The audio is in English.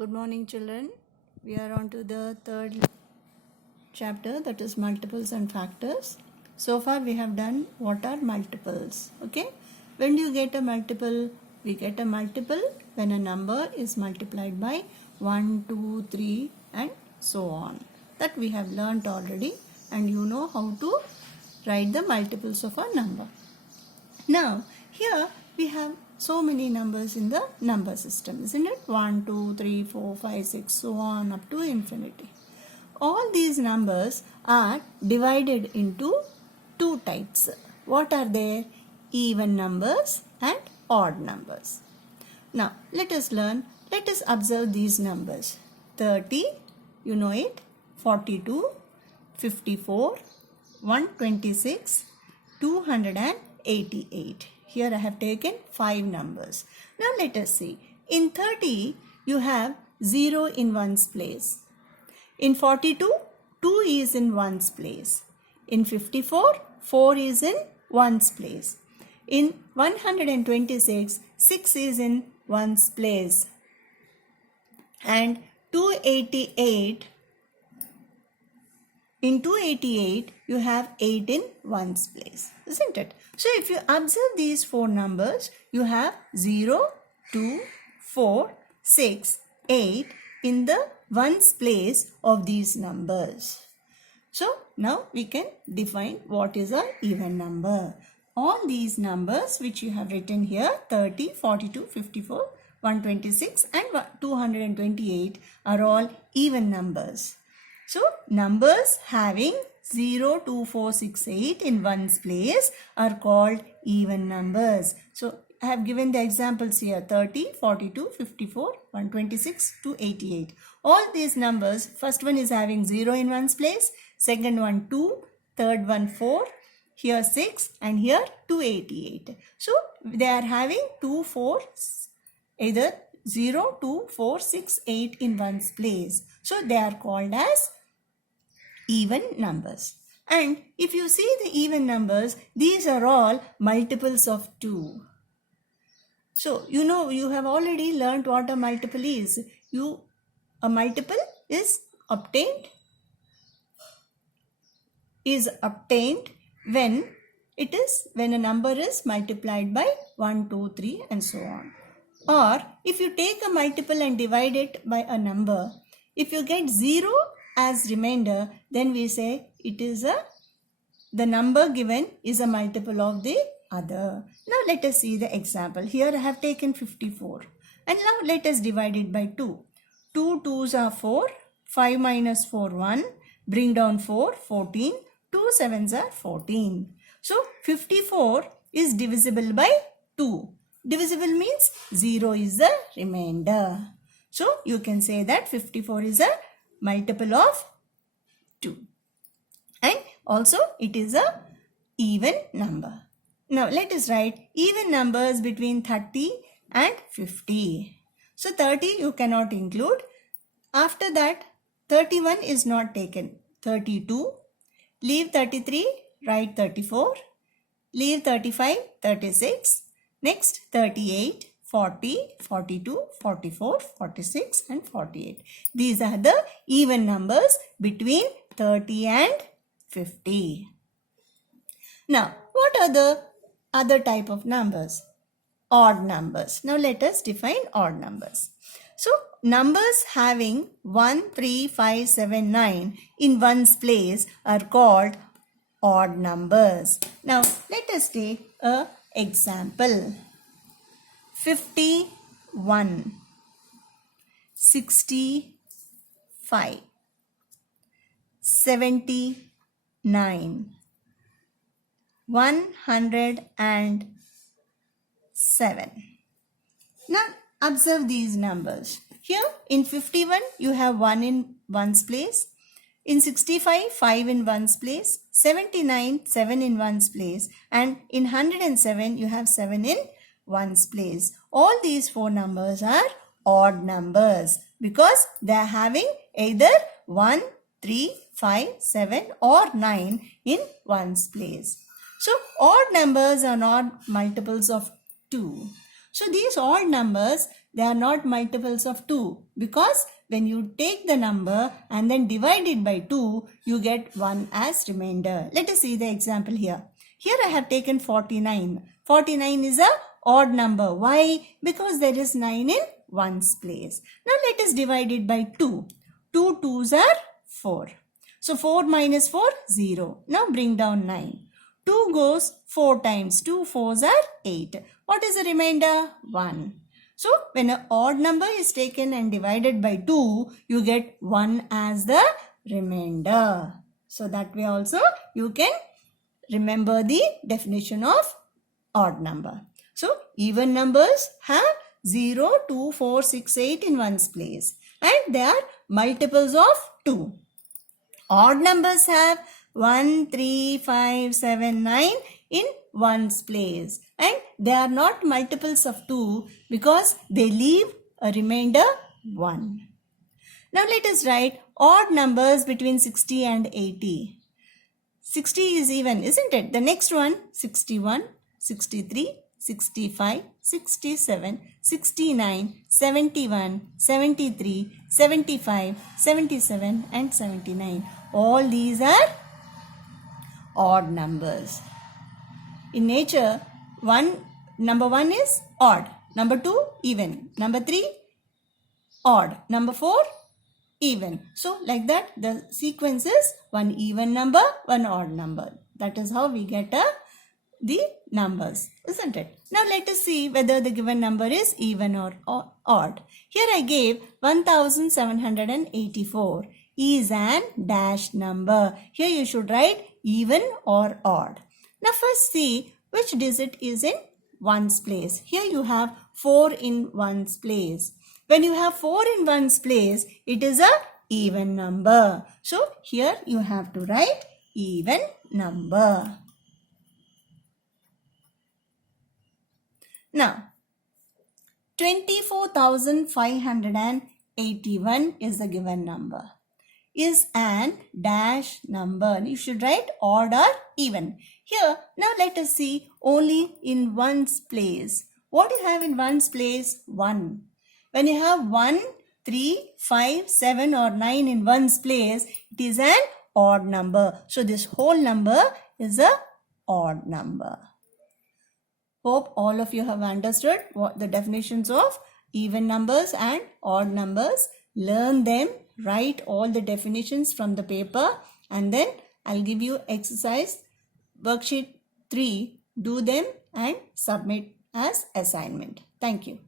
Good morning, children. We are on to the third chapter, that is multiples and factors. So far we have done what are multiples. Okay. When do you get a multiple? We get a multiple when a number is multiplied by 1, 2, 3 and so on. That we have learnt already, and you know how to write the multiples of a number. Now here we have so many numbers in the number system, isn't it? 1, 2, 3, 4, 5, 6, so on up to infinity. All these numbers are divided into two types. What are they? Even numbers and odd numbers. Now let us observe these numbers. 30, you know it, 42, 54, 126, 288. Here I have taken 5 numbers. Now let us see. In 30, you have 0 in one's place. In 42, 2 is in one's place. In 54, 4 is in one's place. In 126, 6 is in one's place. And 288, in 288, you have 8 in one's place, isn't it? So if you observe these 4 numbers, you have 0, 2, 4, 6, 8 in the ones place of these numbers. So now we can define what is an even number. All these numbers which you have written here, 30, 42, 54, 126 and 228 are all even numbers. So numbers having 0, 2, 4, 6, 8 in one's place are called even numbers. So I have given the examples here, 30, 42, 54, 126 to 88. All these numbers, first one is having 0 in one's place, second one 2, third one 4, here 6 and here 288. So they are having 2, 4, either 0, 2, 4, 6, 8 in one's place. So they are called as even numbers. And if you see the even numbers, these are all multiples of 2. So, you know, you have already learnt what a multiple is. A multiple is obtained when a number is multiplied by 1, 2, 3 and so on. Or if you take a multiple and divide it by a number, if you get 0 as remainder, then we say the number given is a multiple of the other. Now let us see the example. Here I have taken 54. And now let us divide it by 2. 2 2s are 4. 5 minus 4, 1. Bring down 4, 14. 2 7s are 14. So 54 is divisible by 2. Divisible means 0 is the remainder. So you can say that 54 is a multiple of 2. And also it is a even number. Now let us write even numbers between 30 and 50. So 30 you cannot include. After that 31 is not taken. 32. Leave 33, write 34. Leave 35, 36. Next 38, 40, 42, 44, 46 and 48. These are the even numbers between 30 and 50. Now what are the other type of numbers? Odd numbers. Now let us define odd numbers. So numbers having 1, 3, 5, 7, 9 in one's place are called odd numbers. Now let us take an example. 51, 65, 79, 107. Now observe these numbers. Here in 51 you have 1 in one's place. In 65, 5 in one's place. 79, 7 in one's place. And in 107 you have 7 in one's place. All these 4 numbers are odd numbers because they are having either 1, 3, 5, 7 or 9 in one's place. So odd numbers are not multiples of 2. So these odd numbers they are not multiples of 2 because when you take the number and then divide it by 2, you get 1 as remainder. Let us see the example here. Here I have taken 49. 49 is a odd number. Why? Because there is 9 in ones place. Now let us divide it by 2. 2 2s are 4. So 4 minus 4, 0. Now bring down 9. 2 goes 4 times. 2 4s are 8. What is the remainder? 1. So when an odd number is taken and divided by 2, you get 1 as the remainder. So that way also you can remember the definition of odd number. So even numbers have 0, 2, 4, 6, 8 in ones place and they are multiples of 2. Odd numbers have 1, 3, 5, 7, 9 in ones place and they are not multiples of 2 because they leave a remainder 1. Now let us write odd numbers between 60 and 80. 60 is even, isn't it? The next one, 61, 63, 65, 67, 69, 71, 73, 75, 77 and 79. All these are odd numbers. In nature, number 1 is odd, number 2 even, number 3 odd, number 4 even. So like that the sequence is 1 even number, 1 odd number. That is how we get the numbers, isn't it? Now let us see whether the given number is even or odd. Here I gave 1784 is an dash number. Here you should write even or odd. Now first see which digit is in ones place. Here you have 4 in ones place. When you have 4 in ones place, it is a even number. So here you have to write even number. Now 24,581 is the given number. Is an dash number. You should write odd or even. Here, now let us see only in ones place. What do you have in ones place? 1. When you have 1, 3, 5, 7 or 9 in ones place, it is an odd number. So this whole number is a odd number. Hope all of you have understood what the definitions of even numbers and odd numbers. Learn them. Write all the definitions from the paper and then I'll give you exercise worksheet 3. Do them and submit as assignment. Thank you.